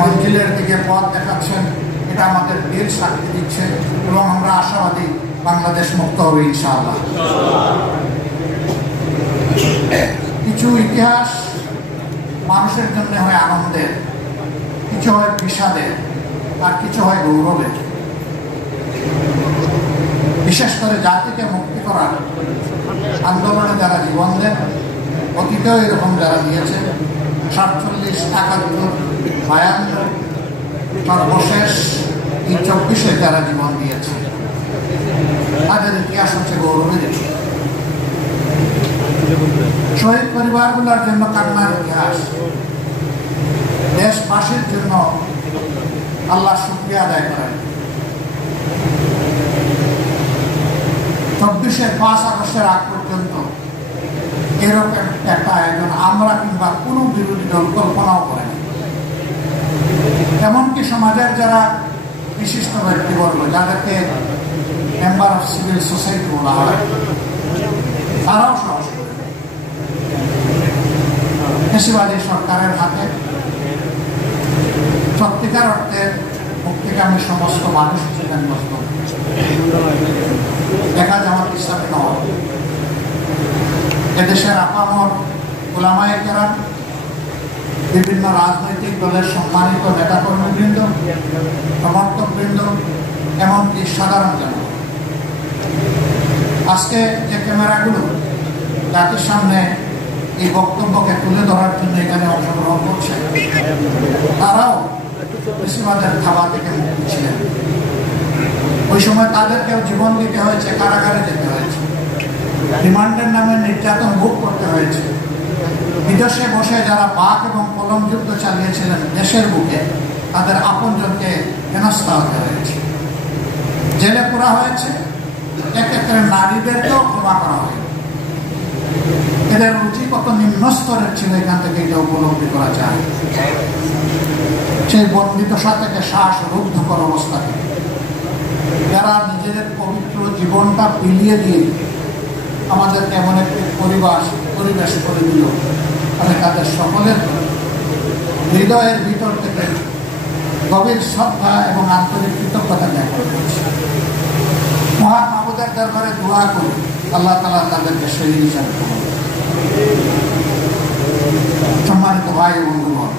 মঞ্জিলের দিকে পথ দেখাচ্ছেন, এটা আমাদের বীর সাক্ষী দিচ্ছে এবং আমরা আশাবাদী বাংলাদেশ মুক্ত হবে ইনশাআল্লাহ। কিছু ইতিহাস মানুষের জন্য হয় আনন্দের, কিছু হয় বিষাদের, আর কিছু হয় গৌরবের। বিশেষ করে জাতিকে মুক্তি করার আন্দোলনে যারা জীবন দেন, অতীতেও এরকম যারা দিয়েছে, 47, 71, 52, সর্বশেষ এই 24-এ যারা জীবন দিয়েছে, তাদের ইতিহাস হচ্ছে গৌরবের ইতিহাস। শহীদ পরিবারগুলোর জন্য কান্নার ইতিহাস, দেশবাসীর জন্য আল্লাহ শুকরিয়া আদায় করেন। 24-এর 5 আগস্টের আগ পর্যন্ত এরকম একটা আয়োজন আমরা কিংবা কোনো বিরোধী দল কল্পনাও করেন। এমনকি সমাজের যারা বিশিষ্ট ব্যক্তিবর্গ, যাদেরকে মেম্বার অফ সিভিল সোসাইটি বলা হয়, তারাও সাহস করে ফ্যাসিবাদী সরকারের হাতে সত্যিকার অর্থে মুক্তিকামী সমস্ত মানুষ ছিলেন মুসলিম। দেখা জামাত ইসলামী নয়, এদেশের আপামর ওলামায়ে কেরাম, বিভিন্ন রাজনৈতিক দলের সম্মানিত নেতাকর্মীবৃন্দ, সমর্থকবৃন্দ, এমনকি সাধারণ জনতা। আজকে যে ক্যামেরাগুলো জাতির সামনে এই বক্তব্যকে তুলে ধরার জন্য এখানে অংশগ্রহণ করছে, তারাও ফ্যাসিবাদের থাবা থেকে মুক্তি ছিলেন। ওই সময় তাদেরকেও জীবন দিতে হয়েছে, কারাগারে যেতে হয়েছে, রিমান্ডের নামে নির্যাতন ভোগ করতে হয়েছে। বিদেশে বসে যারা বাক এবং কলম যুদ্ধ চালিয়েছিলেন দেশের বুকে, তাদের আপনজনকে হেনস্থা হতে হয়েছে, জেলে পোড়া হয়েছে, এক্ষেত্রে নারীদেরকেও ক্ষমা করা হয়। এদের রুচি কত নিম্ন স্তরের ছিল এখান থেকে এটা উপলব্ধি করা যায়। সেই বন্দিদশা থেকে শ্বাসরুদ্ধকর অবস্থা থেকে যারা নিজেদের পবিত্র জীবনটা বিলিয়ে দিয়ে আমাদেরকে এমন একটি পরিবেশ করে দিল, আমি তাদের সকলের হৃদয়ের ভিতর থেকে গভীর শ্রদ্ধা এবং আন্তরিক কৃতজ্ঞতা জ্ঞাপন করছি। মহান মাবুদের দরবারে দোয়া করি আল্লাহ তাআলা তাদেরকে শহীদ হিসাবে কবুল করুন। সম্মানিত ভাই ও বন্ধুগণ,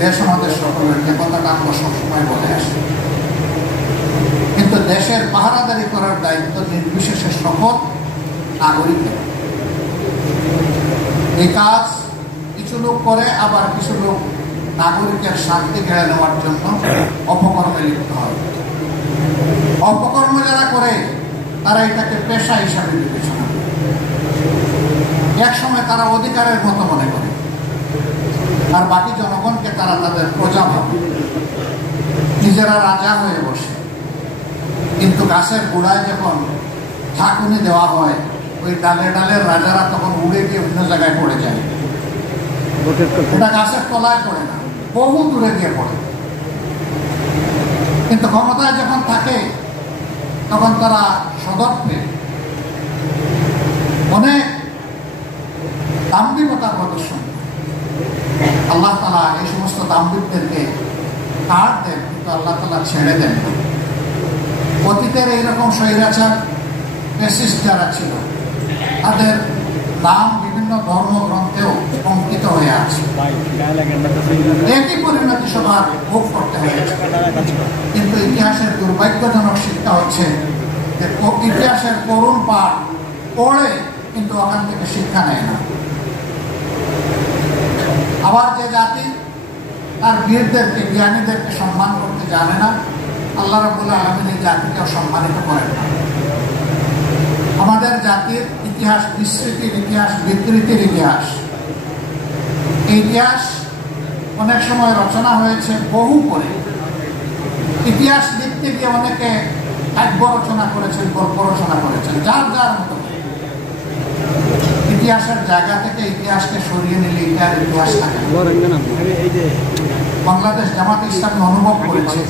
দেশ আমাদের সকলের, যে কথাটা আমরা সবসময় বলে আসি, কিন্তু দেশের পাহারাদারি করার দায়িত্ব নির্বিশেষে সকল নাগরিকের। এই কাজ কিছু লোক করে, আবার কিছু লোক নাগরিকের শান্তি কেড়ে নেওয়ার জন্য অপকর্মে লিপ্ত হয়। অপকর্ম যারা করে তারা এটাকে পেশা হিসাবে বিবেচনা করে। এক সময় তারা অধিকারের মতো মনে করে, আর বাকি জনগণকে তারা তাদের প্রজা ভাবে, নিজেরা রাজা হয়ে বসে। কিন্তু গাছের গোড়ায় যখন ঝাঁকুনি দেওয়া হয়, ওই ডালে ডালের রাজারা তখন উড়ে গিয়ে অন্য জায়গায় পড়ে যায়। এটা গাছের তলায় পড়ে না, বহু দূরে গিয়ে পড়ে। কিন্তু ক্ষমতায় যখন থাকে তখন তারা সদর্থে অনেক দাম্ভিকতা প্রদর্শন। আল্লাহ তাআলা এই সমস্ত দাম্ভিকদেরকে কাট দেন, কিন্তু আল্লাহ তাআলা ছেড়ে দেন। অতীতের এইরকম স্বৈরাচার ফ্যাসিস্ট যারা ছিল, তাদের নাম বিভিন্ন ধর্মগ্রন্থেও অঙ্কিত হয়ে আছে। একই পরিণতি সবার ভোগ করতে হয়েছে। কিন্তু ইতিহাসের দুর্ভাগ্যজনক শিক্ষা হচ্ছে যে ইতিহাসের করুণ পাঠ পড়ে কিন্তু ওখান থেকে শিক্ষা নেয় না। আবার যে জাতি তার বীরদেরকে, জ্ঞানীদেরকে সম্মান করতে জানে না, আল্লাহ রাব্বুল আলামিন এই জাতিকেও সম্মানিত করেন না। আমাদের জাতির ইতিহাস বিস্মৃতির ইতিহাস, বিকৃতির ইতিহাস। এই ইতিহাস অনেক সময় রচনা হয়েছে বহু করে। ইতিহাস লিখতে গিয়ে অনেকে কাব্য রচনা করেছেন, গল্প রচনা করেছেন, যার যার মতো। ইতিহাসের জায়গা থেকে ইতিহাসকে সরিয়ে নিলে ইতিহাস থাকে। বাংলাদেশ জামাত ইসলামী অনুভব করেছে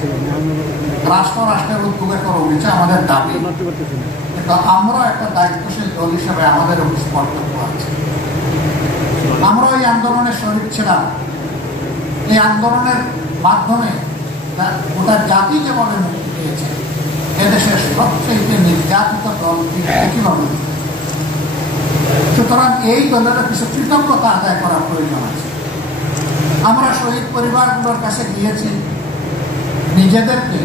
রাষ্ট্রের উদ্যোগে করা হয়েছে আমাদের দাবি, কিন্তু আমরা একটা দায়িত্বশীল দল হিসাবে আমাদের কর্তব্য আছে। আমরা এই আন্দোলনের শরীক ছিলাম। এই আন্দোলনের মাধ্যমে গোটা জাতি যেভাবে মুক্তি পেয়েছে, এদেশের সবচেয়ে নির্যাতিত দল একইভাবে। সুতরাং এই দলের কিছু কৃতজ্ঞতা আদায় করার প্রয়োজন আছে। আমরা শহীদ পরিবারগুলোর কাছে গিয়েছি নিজেদেরকে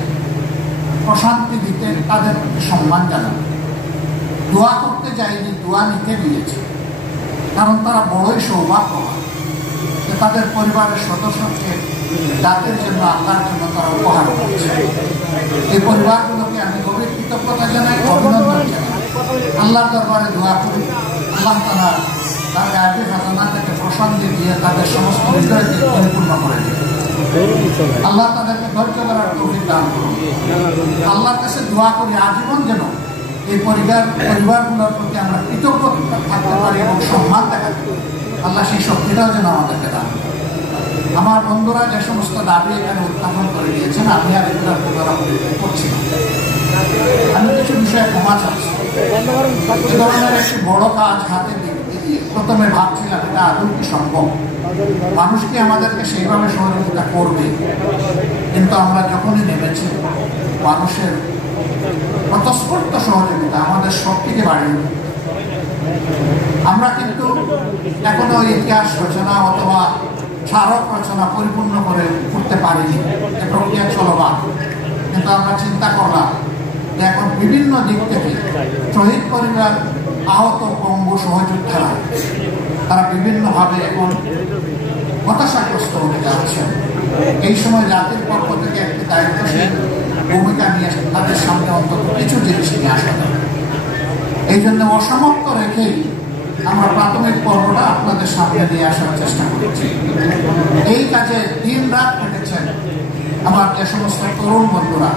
প্রশান্তি দিতে, তাদের প্রতি সম্মান জানাতে। দোয়া করতে যাইনি, দোয়া নিতে গিয়েছি, কারণ তারা বড়ই সৌভাগ্যবান যে তাদের পরিবারের সদস্যকে জাতির জন্য, আল্লাহর জন্য তারা উপহার করছে। এই পরিবারগুলোকে আমি গভীর কৃতজ্ঞতা জানাই, অভিনন্দন জানাই। আল্লাহর দরবারে দোয়া করি আল্লাহ তাআলা তার গায়েবী খাজানা থেকে প্রশান্তি দিয়ে তাদের সমস্ত হৃদয়কে পরিপূর্ণ করে দিন। আল্লাহ তাদেরকে ধৈর্য ধরার তৌফিক দান করুন। আল্লাহর কাছে দোয়া করি আজীবন যেন এই পরিবারগুলোর প্রতি আমরা কৃতজ্ঞ থাকতে পারি এবং সম্মান দেখাতে পারি। আল্লাহ সেই শক্তিটাও যেন আমাদেরকে দান করেন। আমার বন্ধুরা যে সমস্ত দাবি এখানে উত্থাপন করে দিয়েছেন, আমি আর এগুলোর পুনরাবৃত্তি করছি না। আমি কিছু বিষয়ে ক্ষমা চাচ্ছি। এ ধরনের একটি বড় কাজ হাতে প্রথমে ভাবছিলাম এটা আদৌ কি সম্ভব, মানুষ কি আমাদেরকে সেইভাবে সহযোগিতা করবে, কিন্তু আমরা যখনই নেমেছি মানুষের স্বতঃস্ফূর্ত সহযোগিতা আমাদের শক্তিকে বাড়িয়ে দেবে। আমরা কিন্তু এখনো ইতিহাস রচনা অথবা স্মারক রচনা পরিপূর্ণ করে করতে পারিনি, এ প্রক্রিয়া চলমান। কিন্তু আমরা চিন্তা করলাম যে এখন বিভিন্ন দিক থেকে শহীদ পরিবার, আহত পঙ্গু সহযোদ্ধারা তারা বিভিন্নভাবে এখন হতাশাগ্রস্ত হতে যাচ্ছেন। এই সময় জাতির পক্ষ থেকে একটি দায়িত্বশীল ভূমিকা নিয়ে তাদের সামনে অন্তত কিছু জিনিস নিয়ে আসা যায়। এই জন্য অসমাপ্ত রেখেই আমরা প্রাথমিক পর্বটা আপনাদের সামনে নিয়ে আসার চেষ্টা করেছি। এই কাজে দিন রাত কেটেছেন আমার যে সমস্ত তরুণ বন্ধুরা,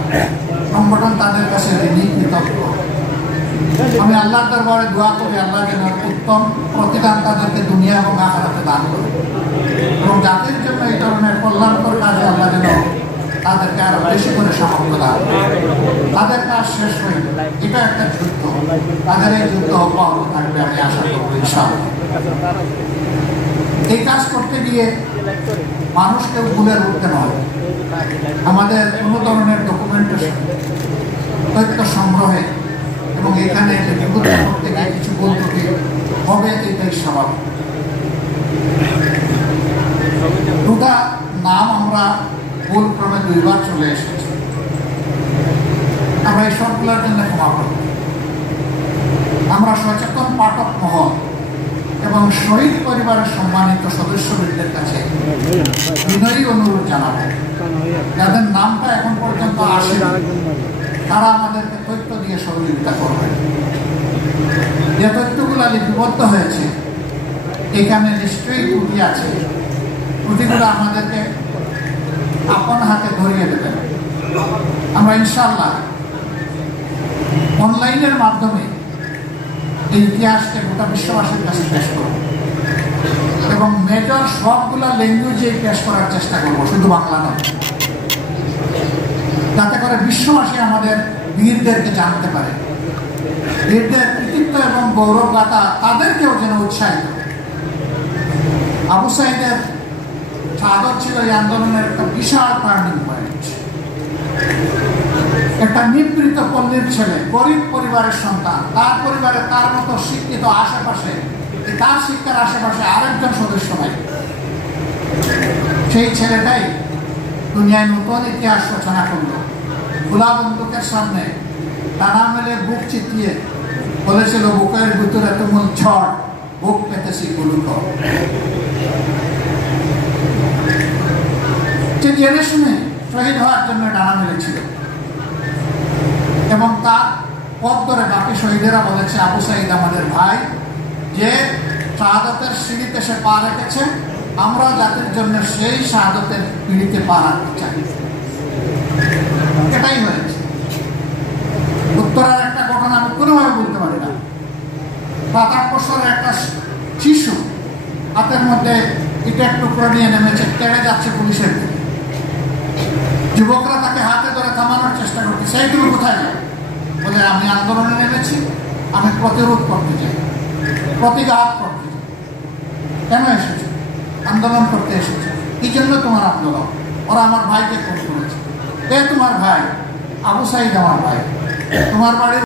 সংগঠন তাদের কাছে ঋণী, কৃতজ্ঞ। আমি আল্লাহর দরবারে দোয়া করি আল্লাহ যেন উত্তম প্রতিদান তাদেরকে দুনিয়া এবং আখিরাতে দান করে, এবং জাতির জন্য এই ধরনের কল্যাণকর কাজে আল্লাহ যেন তাদেরকে আরো বেশি করে সামর্থ্য দান করে। তাদের কাজ শেষ হয়ে এটা একটা যুদ্ধ, তাদের এই যুদ্ধ অব্যাহত থাকবে আমি আশা করবো ইনশাআল্লাহ। এই কাজ করতে গিয়ে মানুষকেও ভুলের উঠতে নয়, আমাদের কোনো ধরনের ডকুমেন্টেশন, তথ্য সংগ্রহে এবং এখানে করতে গিয়ে কিছু বলতে হবে, এটাই স্বাভাবিক। দুটা নাম আমরা ভুল ক্রমে 2 বার চলে এসেছি, আমরা এই সবগুলোর জন্য ক্ষমা করি। আমরা সচেতন পাঠক মহল এবং শহীদ পরিবারের সম্মানিত সদস্যবৃন্দের কাছে বিনয়ী অনুরোধ জানাবো, যাদের নামটা এখন পর্যন্ত আসে তারা আমাদেরকে তথ্য দিয়ে সহযোগিতা করবে। যে তথ্যগুলো লিপিবদ্ধ হয়েছে এখানে নিশ্চয়ই ত্রুটি আছে, ত্রুটিগুলো আমাদেরকে আপন হাতে ধরিয়ে দেবেন। আমরা ইনশাআল্লাহ অনলাইনের মাধ্যমে এই ইতিহাসকে গোটা বিশ্ববাসীর কাছে পেশ করব এবং মেজর সবগুলা ল্যাঙ্গুয়েজে পেশ করার চেষ্টা করব, শুধু বাংলা নয়, যাতে করে বিশ্ববাসী আমাদের বীরদেরকে জানতে পারে, বীরদের কৃতিত্ব এবং গৌরব গাথা তাদেরকেও যেন উৎসাহিত। আবু সাইদের শাহাদত ছিল এই আন্দোলনের একটা বিশাল টার্নিং পয়েন্ট। একটা নিবৃত পল্লীর ছেলে, গরিব পরিবারের সন্তান, তার পরিবারে তার মতো শিক্ষিত আশেপাশে, তার শিক্ষার আশেপাশে আরেকজন সদস্য নাই। সেই ছেলেটাই দুনিয়ায় নতুন ইতিহাস রচনা করলো। খোলা বন্দুকের সামনে টানা মেলে বুক চিতিয়ে বলেছিল, বুকের ভিতরে তুমুল ঝড়, বুক পেতেছি গুলুক। সে জেনে শুনে শহীদ হওয়ার জন্য ডানা মেলেছিল এবং তার পথ ধরে বাকি শহীদেরা বলেছে, আবু সাইদ আমাদের ভাই, যে শাহাদতের সিঁড়িতে সে পা রেখেছে, আমরা জাতির জন্য সেই শাহাদতের পিড়িতে পা রাখতে চাই। এটাই হয়েছে। উত্তরার একটা ঘটনা আমি কোনোভাবে বলতে পারি না। 7-8 বছরের একটা শিশু হাতের মধ্যে ইটের টুকরো নিয়ে নেমেছে, তেড়ে যাচ্ছে পুলিশের দিকে। যুবকরা তাকে হাতে ধরে থামানোর চেষ্টা করছে, সেইগুলো কোথায় যায়? বলে আমি আন্দোলনে নেমেছি, আমি প্রতিরোধ করতে চাই, প্রতিঘাত করতে চাই। কেন এসেছে? আন্দোলন করতে এসেছে। কি জন্য তোমার আন্দোলন? ওরা আমার ভাইকে খুন করেছে। কে তোমার ভাই? আবু সাইদ আমার ভাই। তোমার বাড়ির